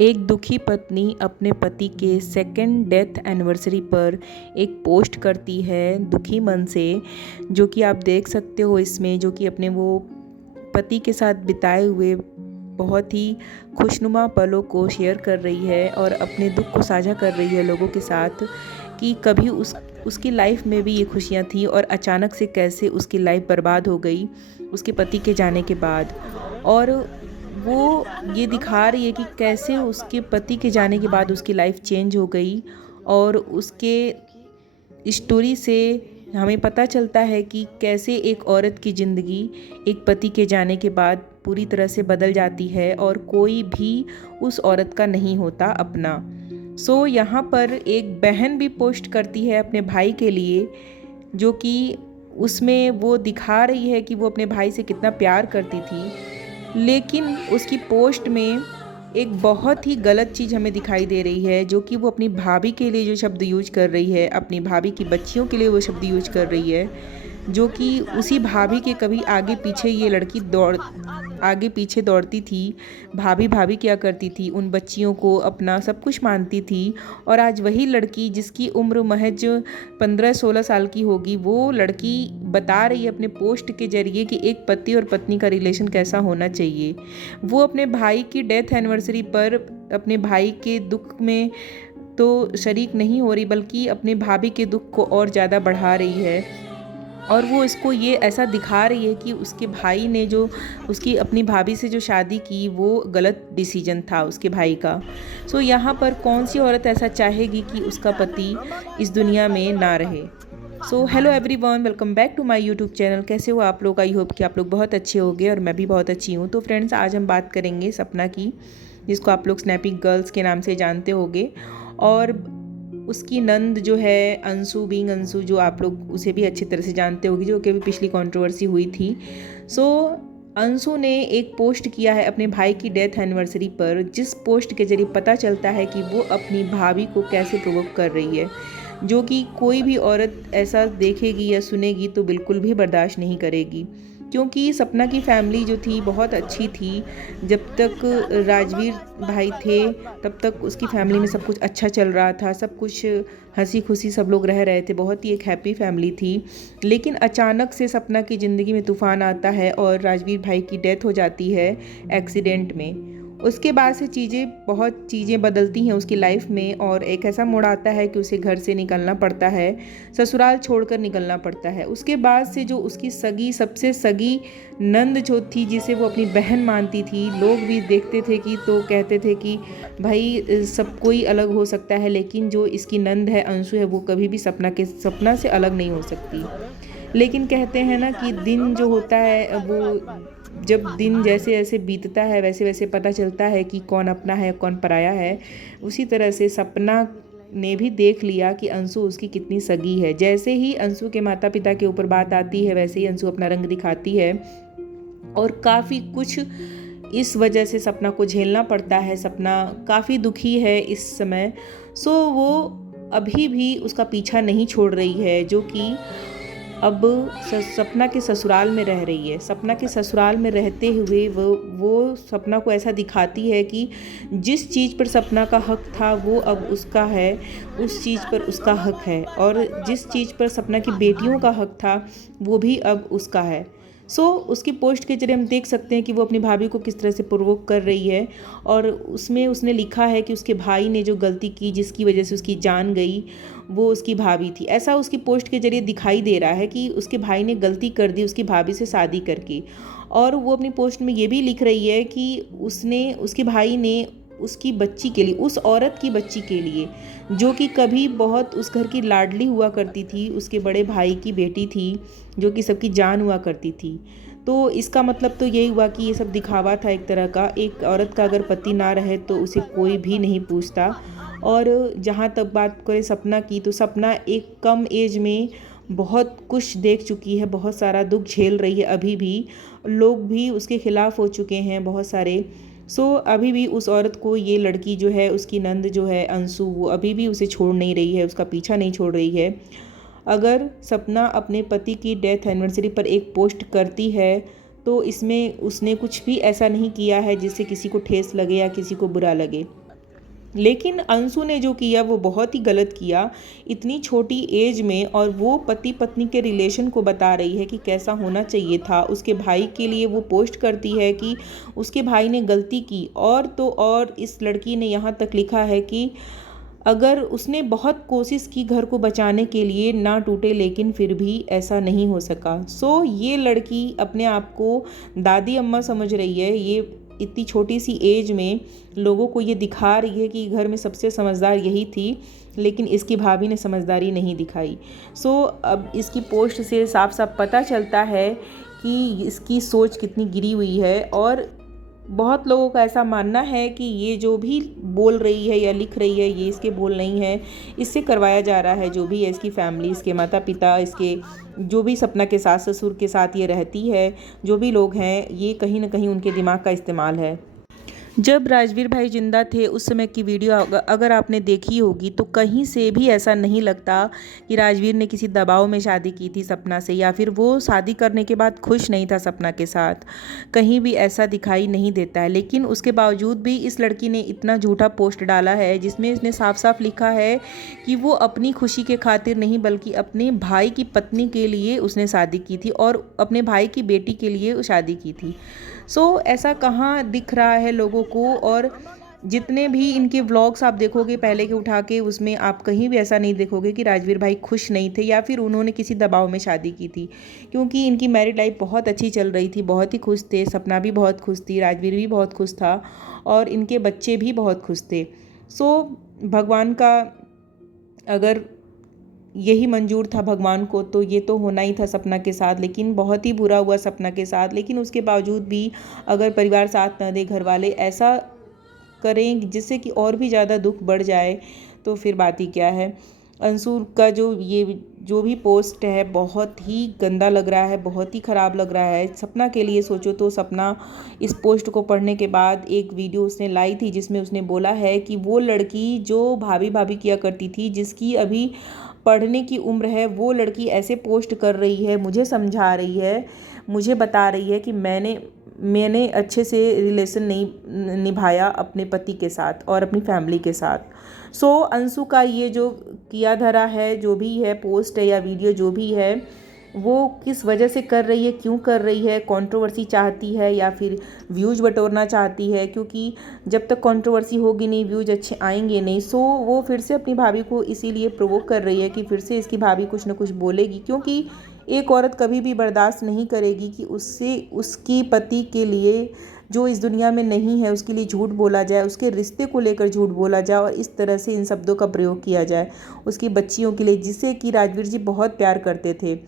एक दुखी पत्नी अपने पति के सेकंड डेथ एनिवर्सरी पर एक पोस्ट करती है दुखी मन से, जो कि आप देख सकते हो इसमें, जो कि अपने वो पति के साथ बिताए हुए बहुत ही खुशनुमा पलों को शेयर कर रही है और अपने दुख को साझा कर रही है लोगों के साथ कि कभी उसकी लाइफ में भी ये खुशियाँ थी और अचानक से कैसे उसकी लाइफ बर्बाद हो गई उसके पति के जाने के बाद। और वो ये दिखा रही है कि कैसे उसके पति के जाने के बाद उसकी लाइफ चेंज हो गई। और उसके स्टोरी से हमें पता चलता है कि कैसे एक औरत की ज़िंदगी एक पति के जाने के बाद पूरी तरह से बदल जाती है और कोई भी उस औरत का नहीं होता अपना। यहाँ पर एक बहन भी पोस्ट करती है अपने भाई के लिए, जो कि उसमें वो दिखा रही है कि वो अपने भाई से कितना प्यार करती थी, लेकिन उसकी पोस्ट में एक बहुत ही गलत चीज़ हमें दिखाई दे रही है, जो कि वो अपनी भाभी के लिए जो शब्द यूज कर रही है, अपनी भाभी की बच्चियों के लिए वो शब्द यूज कर रही है, जो कि उसी भाभी के कभी आगे पीछे ये लड़की आगे पीछे दौड़ती थी। भाभी भाभी क्या करती थी, उन बच्चियों को अपना सब कुछ मानती थी। और आज वही लड़की जिसकी उम्र महज 15-16 साल की होगी, वो लड़की बता रही है अपने पोस्ट के जरिए कि एक पति और पत्नी का रिलेशन कैसा होना चाहिए। वो अपने भाई की डेथ एनिवर्सरी पर अपने भाई के दुख में तो शरीक नहीं हो रही, बल्कि अपने भाभी के दुख को और ज़्यादा बढ़ा रही है। और वो इसको ये ऐसा दिखा रही है कि उसके भाई ने जो उसकी अपनी भाभी से जो शादी की वो गलत डिसीजन था उसके भाई का। यहाँ पर कौन सी औरत ऐसा चाहेगी कि उसका पति इस दुनिया में ना रहे। Hello everyone, welcome back to my YouTube channel. कैसे हो आप लोग? आई होप कि आप लोग बहुत अच्छे होंगे और मैं भी बहुत अच्छी हूँ। तो फ्रेंड्स, आज हम बात करेंगे सपना की, जिसको आप लोग स्नैपी गर्ल्स के नाम से जानते होंगे। और उसकी नंद जो है अंशु, अंशु, जो आप लोग उसे भी अच्छी तरह से जानते होंगे, जो कि अभी पिछली कंट्रोवर्सी हुई थी। अंशु ने एक पोस्ट किया है अपने भाई की डेथ एनिवर्सरी पर, जिस पोस्ट के जरिए पता चलता है कि वो अपनी भाभी को कैसे प्रोवोक कर रही है, जो कि कोई भी औरत ऐसा देखेगी या सुनेगी तो बिल्कुल भी बर्दाश्त नहीं करेगी। क्योंकि सपना की फैमिली जो थी बहुत अच्छी थी। जब तक राजवीर भाई थे तब तक उसकी फैमिली में सब कुछ अच्छा चल रहा था, सब कुछ हंसी खुशी सब लोग रह रहे थे, बहुत ही एक हैप्पी फैमिली थी। लेकिन अचानक से सपना की ज़िंदगी में तूफ़ान आता है और राजवीर भाई की डेथ हो जाती है एक्सीडेंट में। उसके बाद से बहुत चीज़ें बदलती हैं उसकी लाइफ में, और एक ऐसा मोड़ आता है कि उसे घर से निकलना पड़ता है, ससुराल छोड़कर निकलना पड़ता है। उसके बाद से जो उसकी सबसे सगी नंद जो थी, जिसे वो अपनी बहन मानती थी, लोग भी देखते थे कि तो कहते थे कि भाई सब कोई अलग हो सकता है, लेकिन जो इसकी नंद है अंशु है, वो कभी भी सपना से अलग नहीं हो सकती। लेकिन कहते हैं ना कि दिन जो होता है वो जब दिन जैसे जैसे बीतता है वैसे वैसे पता चलता है कि कौन अपना है कौन पराया है। उसी तरह से सपना ने भी देख लिया कि अंशु उसकी कितनी सगी है। जैसे ही अंशु के माता पिता के ऊपर बात आती है, वैसे ही अंशु अपना रंग दिखाती है और काफ़ी कुछ इस वजह से सपना को झेलना पड़ता है। सपना काफ़ी दुखी है इस समय। वो अभी भी उसका पीछा नहीं छोड़ रही है, जो कि अब सपना के ससुराल में रह रही है। सपना के ससुराल में रहते हुए वो सपना को ऐसा दिखाती है कि जिस चीज़ पर सपना का हक था वो अब उसका है, उस चीज़ पर उसका हक है, और जिस चीज़ पर सपना की बेटियों का हक था वो भी अब उसका है। उसकी पोस्ट के जरिए हम देख सकते हैं कि वो अपनी भाभी को किस तरह से प्रोवोक कर रही है। और उसमें उसने लिखा है कि उसके भाई ने जो गलती की, जिसकी वजह से उसकी जान गई, वो उसकी भाभी थी। ऐसा उसकी पोस्ट के जरिए दिखाई दे रहा है कि उसके भाई ने गलती कर दी उसकी भाभी से शादी करके। और वो अपनी पोस्ट में ये भी लिख रही है कि उसके भाई ने उसकी बच्ची के लिए, उस औरत की बच्ची के लिए, जो कि कभी बहुत उस घर की लाडली हुआ करती थी, उसके बड़े भाई की बेटी थी, जो कि सबकी जान हुआ करती थी। तो इसका मतलब तो यही हुआ कि ये सब दिखावा था एक तरह का। एक औरत का अगर पति ना रहे तो उसे कोई भी नहीं पूछता। और जहाँ तक बात करें सपना की, तो सपना एक कम एज में बहुत कुछ देख चुकी है, बहुत सारा दुख झेल रही है। अभी भी लोग भी उसके खिलाफ हो चुके हैं बहुत सारे। अभी भी उस औरत को, ये लड़की जो है, उसकी नंद जो है अंशु, वो अभी भी उसे छोड़ नहीं रही है, उसका पीछा नहीं छोड़ रही है। अगर सपना अपने पति की डेथ एनिवर्सरी पर एक पोस्ट करती है तो इसमें उसने कुछ भी ऐसा नहीं किया है जिससे किसी को ठेस लगे या किसी को बुरा लगे। लेकिन अंशु ने जो किया वो बहुत ही गलत किया इतनी छोटी एज में, और वो पति पत्नी के रिलेशन को बता रही है कि कैसा होना चाहिए था। उसके भाई के लिए वो पोस्ट करती है कि उसके भाई ने गलती की, और तो और इस लड़की ने यहाँ तक लिखा है कि अगर उसने बहुत कोशिश की घर को बचाने के लिए ना टूटे, लेकिन फिर भी ऐसा नहीं हो सका। सो ये लड़की अपने आप को दादी अम्मा समझ रही है। ये इतनी छोटी सी एज में लोगों को ये दिखा रही है कि घर में सबसे समझदार यही थी, लेकिन इसकी भाभी ने समझदारी नहीं दिखाई। सो अब इसकी पोस्ट से साफ साफ पता चलता है कि इसकी सोच कितनी गिरी हुई है। और बहुत लोगों का ऐसा मानना है कि ये जो भी बोल रही है या लिख रही है ये इसके बोल नहीं है, इससे करवाया जा रहा है। जो भी है इसकी फैमिली, इसके माता पिता, इसके जो भी सपना के सास ससुर के साथ ये रहती है, जो भी लोग हैं, ये कहीं ना कहीं उनके दिमाग का इस्तेमाल है। जब राजवीर भाई जिंदा थे उस समय की वीडियो अगर आपने देखी होगी तो कहीं से भी ऐसा नहीं लगता कि राजवीर ने किसी दबाव में शादी की थी सपना से, या फिर वो शादी करने के बाद खुश नहीं था सपना के साथ। कहीं भी ऐसा दिखाई नहीं देता है। लेकिन उसके बावजूद भी इस लड़की ने इतना झूठा पोस्ट डाला है जिसमें इसने साफ साफ लिखा है कि वो अपनी खुशी के खातिर नहीं बल्कि अपने भाई की पत्नी के लिए उसने शादी की थी और अपने भाई की बेटी के लिए शादी की थी। सो ऐसा कहाँ दिख रहा है लोगों को। और जितने भी इनके व्लॉग्स आप देखोगे पहले के उठा के, उसमें आप कहीं भी ऐसा नहीं देखोगे कि राजवीर भाई खुश नहीं थे या फिर उन्होंने किसी दबाव में शादी की थी, क्योंकि इनकी मैरिड लाइफ बहुत अच्छी चल रही थी, बहुत ही खुश थे। सपना भी बहुत खुश थी, राजवीर भी बहुत खुश था और इनके बच्चे भी बहुत खुश थे। सो भगवान का अगर यही मंजूर था भगवान को तो ये तो होना ही था सपना के साथ। लेकिन बहुत ही बुरा हुआ सपना के साथ। लेकिन उसके बावजूद भी अगर परिवार साथ न दे, घर वाले ऐसा करें जिससे कि और भी ज़्यादा दुख बढ़ जाए, तो फिर बात ही क्या है। अंशु का जो भी पोस्ट है बहुत ही गंदा लग रहा है, बहुत ही ख़राब लग रहा है। सपना के लिए सोचो तो सपना इस पोस्ट को पढ़ने के बाद एक वीडियो उसने लाई थी जिसमें उसने बोला है कि वो लड़की जो भाभी भाभी किया करती थी, जिसकी अभी पढ़ने की उम्र है, वो लड़की ऐसे पोस्ट कर रही है, मुझे समझा रही है, मुझे बता रही है कि मैंने अच्छे से रिलेशन नहीं निभाया अपने पति के साथ और अपनी फैमिली के साथ। सो अंशु का ये जो किया धरा है, जो भी है पोस्ट है या वीडियो जो भी है, वो किस वजह से कर रही है, क्यों कर रही है, कंट्रोवर्सी चाहती है या फिर व्यूज़ बटोरना चाहती है, क्योंकि जब तक कंट्रोवर्सी होगी नहीं, व्यूज़ अच्छे आएंगे नहीं। सो वो फिर से अपनी भाभी को इसीलिए प्रोवोक कर रही है कि फिर से इसकी भाभी कुछ ना कुछ बोलेगी, क्योंकि एक औरत कभी भी बर्दाश्त नहीं करेगी कि उससे उसकी पति के लिए जो इस दुनिया में नहीं है उसके लिए झूठ बोला जाए, उसके रिश्ते को लेकर झूठ बोला जाए और इस तरह से इन शब्दों का प्रयोग किया जाए उसकी बच्चियों के लिए, जिसे कि राजवीर जी बहुत प्यार करते थे,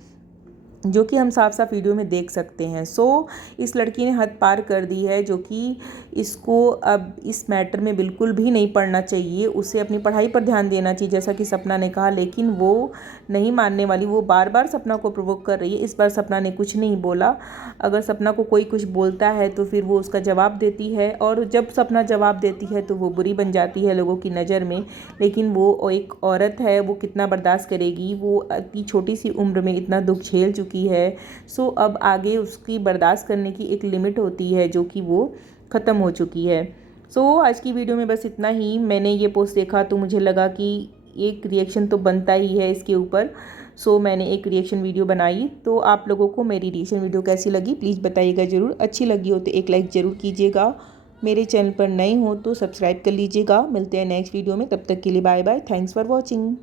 जो कि हम साफ साफ वीडियो में देख सकते हैं। सो इस लड़की ने हद पार कर दी है, जो कि इसको अब इस मैटर में बिल्कुल भी नहीं पढ़ना चाहिए। उसे अपनी पढ़ाई पर ध्यान देना चाहिए जैसा कि सपना ने कहा, लेकिन वो नहीं मानने वाली। वो बार बार सपना को प्रोवोक कर रही है। इस बार सपना ने कुछ नहीं बोला। अगर सपना को कोई कुछ बोलता है तो फिर वो उसका जवाब देती है, और जब सपना जवाब देती है तो वो बुरी बन जाती है लोगों की नज़र में। लेकिन वो एक औरत है, वो कितना बर्दाश्त करेगी। वो इतनी छोटी सी उम्र में इतना दुख झेल चुकी है। सो अब आगे उसकी बर्दाश्त करने की एक लिमिट होती है जो कि वो ख़त्म हो चुकी है। सो आज की वीडियो में बस इतना ही। मैंने ये पोस्ट देखा तो मुझे लगा कि एक रिएक्शन तो बनता ही है इसके ऊपर। सो मैंने एक रिएक्शन वीडियो बनाई। तो आप लोगों को मेरी रिएक्शन वीडियो कैसी लगी प्लीज़ बताइएगा ज़रूर। अच्छी लगी हो तो एक लाइक ज़रूर कीजिएगा। मेरे चैनल पर नए हो तो सब्सक्राइब कर लीजिएगा। मिलते हैं नेक्स्ट वीडियो में, तब तक के लिए bye bye. Thanks for watching.